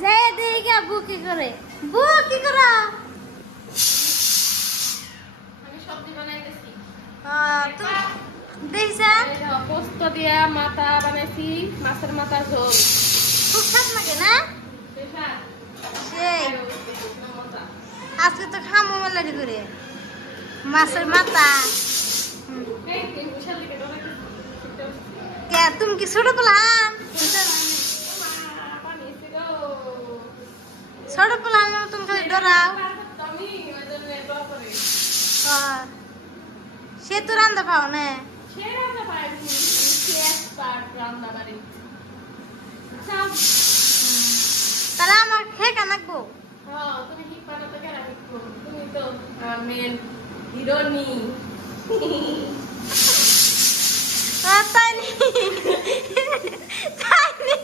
যে দেখে বুকি করে বুকি করা আমি সবজি বানাইতেছি। তুমি দেখছেন পোস্ত দিয়া মাথা বানাইছি, মাছের মাথা ঝোল। খুব স্বাদ লাগে না? সেই আজকে তো খামো মেলারি করে মাছের মাথা। কে তুমি কি ছোট পোলান? ছোট পোলান তুমি খালি ডরাও। সে তো রান্না পাও না। তাহলে আমার খেয়ে কেন রাখবো? তুমি তো মেন হিরোনি। তাই নি তাই নি